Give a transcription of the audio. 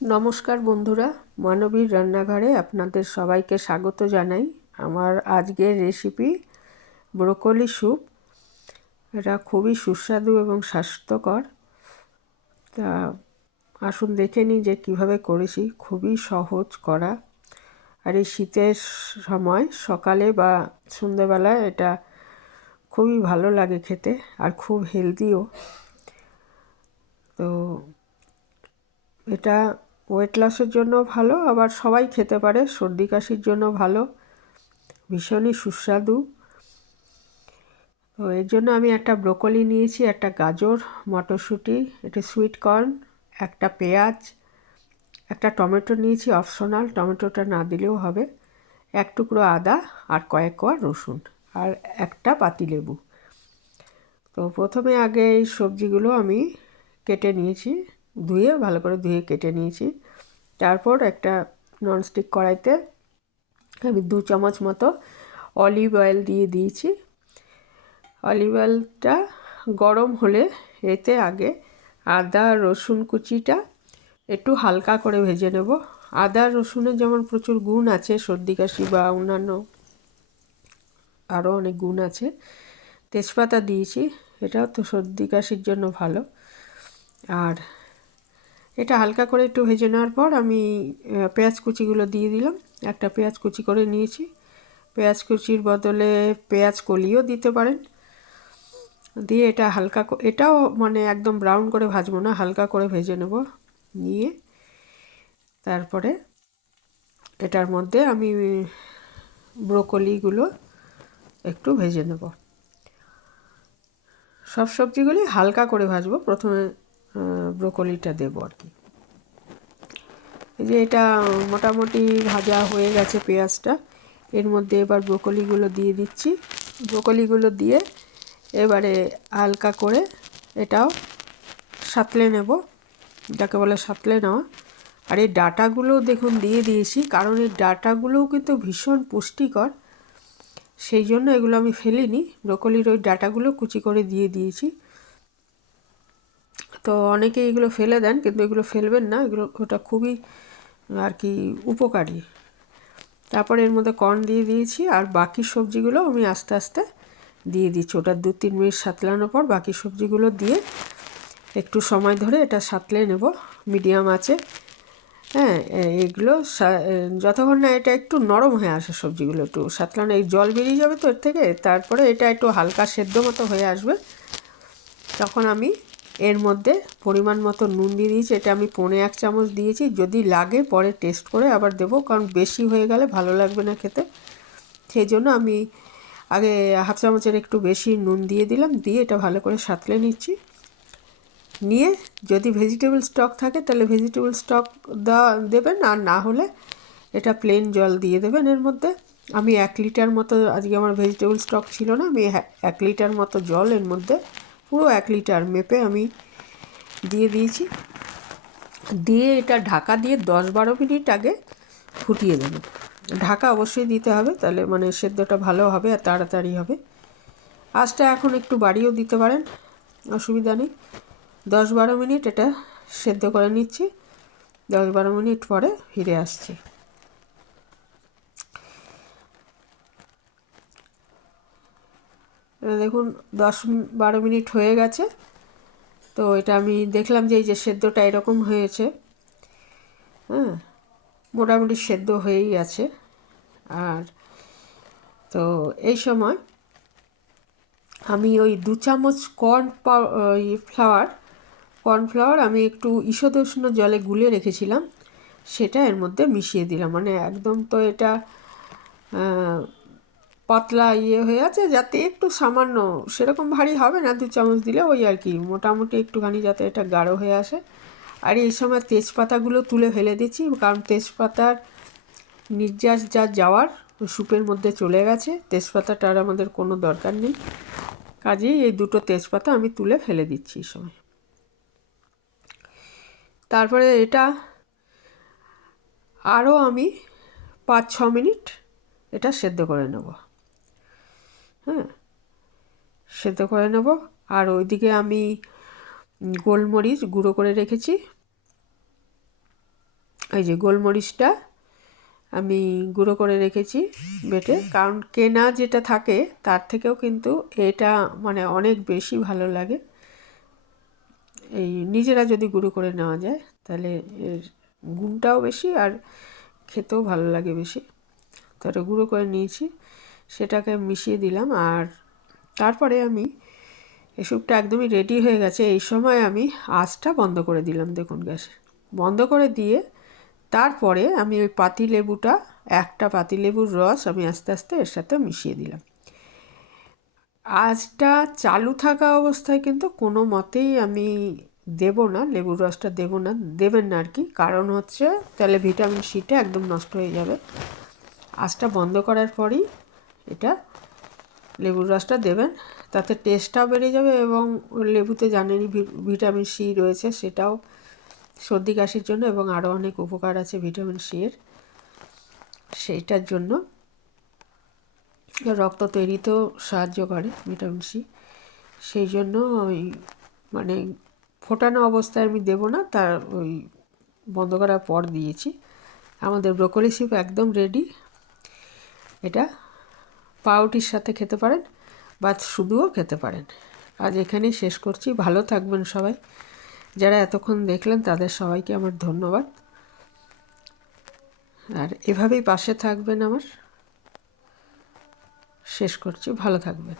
নমস্কার বন্ধুরা, মানবীর রান্নাঘরে আপনাদের সবাইকে স্বাগত জানাই। আমার আজকের রেসিপি ব্রোকলি স্যুপ। এটা খুবই সুস্বাদু এবং স্বাস্থ্যকর। তা আসুন দেখে নিই যে কীভাবে করেছি। খুবই সহজ করা, আর এই শীতের সময় সকালে বা সন্ধ্যেবেলায় এটা খুবই ভালো লাগে খেতে, আর খুব হেলদিও। তো এটা ওয়েট লসের জন্য ভালো, আবার সবাই খেতে পারে, সর্দি কাশির জন্য ভালো, ভীষণই সুস্বাদু। তো এর জন্য আমি একটা ব্রোকলি নিয়েছি, একটা গাজর, মটরশুঁটি, একটা সুইট কর্ন, একটা পেঁয়াজ, একটা টমেটো নিয়েছি, অপশনাল, টমেটোটা না দিলেও হবে, এক টুকরো আদা, আর কয়েক কোয়া রসুন, আর একটা পাতিলেবু। তো প্রথমে আগে এই সবজিগুলো আমি কেটে নিয়েছি, ধুয়ে ভালো করে ধুয়ে কেটে নিয়েছি। তারপর একটা ননস্টিক কড়াইতে আমি 2 চামচ মতো অলিভ অয়েল দিয়ে দিয়েছি। অলিভ অয়েলটা গরম হলে এতে আগে আদা রসুন কুচিটা একটু হালকা করে ভেজে নেব। আদা রসুনের যেমন প্রচুর গুণ আছে, সর্দি কাশি বা অন্যান্য আরও অনেক গুণ আছে। তেজপাতা দিয়েছি, এটাও তো সর্দি কাশির জন্য ভালো। আর এটা হালকা করে একটু ভেজে নেওয়ার পর আমি পেঁয়াজ কুচিগুলো দিয়ে দিলাম। একটা পেঁয়াজ কুচি করে নিয়েছি। পেঁয়াজ কুচির বদলে পেঁয়াজ কলিও দিতে পারেন। দিয়ে এটা হালকা, এটাও মানে একদম ব্রাউন করে ভাজবো না, হালকা করে ভেজে নেব। নিয়ে তারপরে এটার মধ্যে আমি ব্রোকলিগুলো একটু ভেজে নেব। সব সবজিগুলি হালকা করে ভাজবো, প্রথমে ব্রোকলিটা দেবো আর কি। এই যে এটা মোটামুটি ভাজা হয়ে গেছে পেঁয়াজটা, এর মধ্যে এবার ব্রোকলিগুলো দিয়ে দিচ্ছি। ব্রোকলিগুলো দিয়ে এবারে হালকা করে এটাও সাঁতলে নেব, যাকে বলে সাঁতলে নেওয়া। আর এই ডাঁটাগুলো দেখুন দিয়ে দিয়েছি, কারণ এই ডাঁটাগুলোও কিন্তু ভীষণ পুষ্টিকর, সেই জন্য এগুলো আমি ফেলিনি। ব্রোকলির ওই ডাঁটাগুলো কুচি করে দিয়ে দিয়েছি। তো অনেকে এগুলো ফেলে দেন, কিন্তু এগুলো ফেলবেন না, এগুলো ওটা খুবই আর কি উপকারী। তারপর এর মধ্যে কর্ন দিয়ে দিয়েছি, আর বাকি সবজিগুলো আমি আস্তে আস্তে দিয়ে দিচ্ছি। ওটা 2-3 মিনিট সাঁতলানোর পর বাকি সবজিগুলো দিয়ে একটু সময় ধরে এটা সাঁতলে নেব মিডিয়াম আঁচে। হ্যাঁ, এগুলো যতক্ষণ না এটা একটু নরম হয়ে আসে, সবজিগুলো একটু সাঁতলানো, এই জল বেরিয়ে যাবে তো এর থেকে, তারপরে এটা একটু হালকা সেদ্ধ মতো হয়ে আসবে, তখন আমি এর মধ্যে পরিমাণ মতো নুন দিয়ে দিয়েছি। এটা আমি 1.25 চামচ দিয়েছি, যদি লাগে পরে টেস্ট করে আবার দেবো, কারণ বেশি হয়ে গেলে ভালো লাগবে না খেতে। সেই জন্য আমি আগে 1/2 চামচের একটু বেশি নুন দিয়ে দিলাম, দিয়ে এটা ভালো করে সাঁতলে নিচ্ছি। নিয়ে যদি ভেজিটেবল স্টক থাকে তাহলে ভেজিটেবল স্টক দেবেন, আর না হলে এটা প্লেন জল দিয়ে দেবেন এর মধ্যে। আমি 1 লিটার মতো, আজকে আমার ভেজিটেবল স্টক ছিল না, আমি 1 লিটার মতো জল এর মধ্যে, পুরো 1 লিটার মেপে আমি দিয়ে দিয়েছি। দিয়ে এটা ঢাকা দিয়ে 10-12 মিনিট আগে ফুটিয়ে দেব। ঢাকা অবশ্যই দিতে হবে, তাহলে মানে সেদ্ধটা ভালো হবে আর তাড়াতাড়ি হবে। আঁচটা এখন একটু বাড়িয়েও দিতে পারেন, অসুবিধা নেই। 10-12 মিনিট এটা সেদ্ধ করে নিচ্ছি। 10-12 মিনিট পরে ফিরে আসছি। দেখুন 10-12 মিনিট হয়ে গেছে। তো এটা আমি দেখলাম যে এই যে সেদ্ধটা এরকম হয়েছে। হ্যাঁ, মোটামুটি সেদ্ধ হয়েই আছে। আর তো এই সময় আমি ওই 2 চামচ কর্নফ্লাওয়ার আমি একটু ঈষদুষ্ণ জলে গুলে রেখেছিলাম, সেটা এর মধ্যে মিশিয়ে দিলাম। মানে একদম তো এটা পাতলা হয়ে আছে, যাতে একটু সামান্য, সেরকম ভারী হবে না 2 চামচ দিলে, ওই আর কি মোটামুটি একটুখানি যাতে এটা গাঢ় হয়ে আসে। আর এই সময় তেজপাতাগুলো তুলে ফেলে দিচ্ছি, কারণ তেজপাতার নির্যাস যা যাওয়ার স্যুপের মধ্যে চলে গেছে, তেজপাতাটার আমাদের কোনো দরকার নেই। কাজেই এই 2টো তেজপাতা আমি তুলে ফেলে দিচ্ছি এই সময়। তারপরে এটা আরও আমি 5-6 মিনিট এটা সেদ্ধ করে নেব। হ্যাঁ, সেদ্ধ করে নেব। আর ওইদিকে আমি গোলমরিচ গুঁড়ো করে রেখেছি, এই যে গোলমরিচটা আমি গুঁড়ো করে রেখেছি বেটে, কারণ কেনা যেটা থাকে তার থেকেও কিন্তু এটা মানে অনেক বেশি ভালো লাগে। এই নিজেরা যদি গুঁড়ো করে নেওয়া যায় তাহলে এর গুণটাও বেশি আর খেতেও ভালো লাগে বেশি। তো এটা গুঁড়ো করে নিয়েছি, সেটাকে মিশিয়ে দিলাম। আর তারপরে আমি এই স্যুপটা একদমই রেডি হয়ে গেছে, এই সময় আমি আঁচটা বন্ধ করে দিলাম। দেখুন গ্যাসে বন্ধ করে দিয়ে তারপরে আমি ওই পাতিলেবুটা, একটা পাতিলেবুর রস আমি আস্তে আস্তে এর সাথে মিশিয়ে দিলাম। আঁচটা চালু থাকা অবস্থায় কিন্তু কোনো মতেই আমি দেব না, লেবুর রসটা দেব না, দেবেন না আর কি। কারণ হচ্ছে তাহলে ভিটামিন সিটা একদম নষ্ট হয়ে যাবে। আঁচটা বন্ধ করার পরই এটা লেবুর রসটা দেবেন, তাতে টেস্টটাও বেড়ে যাবে এবং লেবুতে জানেনই ভিটামিন সি রয়েছে, সেটাও সর্দি কাশির জন্য এবং আরও অনেক উপকার আছে ভিটামিন সি এর, সেইটার জন্য রক্ত তৈরিতেও সাহায্য করে ভিটামিন সি। সেই জন্য ওই মানে ফোটানো অবস্থায় আমি দেবো না, তার ওই বন্ধ করার পর দিয়েছি। আমাদের ব্রোকলি স্যুপ একদম রেডি। এটা পাউরুটির সাথে খেতে পারেন বা শুধুও খেতে পারেন। আজ এখানেই শেষ করছি। ভালো থাকবেন সবাই। যারা এতক্ষণ দেখলেন তাদের সবাইকে আমার ধন্যবাদ। আর এভাবেই পাশে থাকবেন আমার। শেষ করছি, ভালো থাকবেন।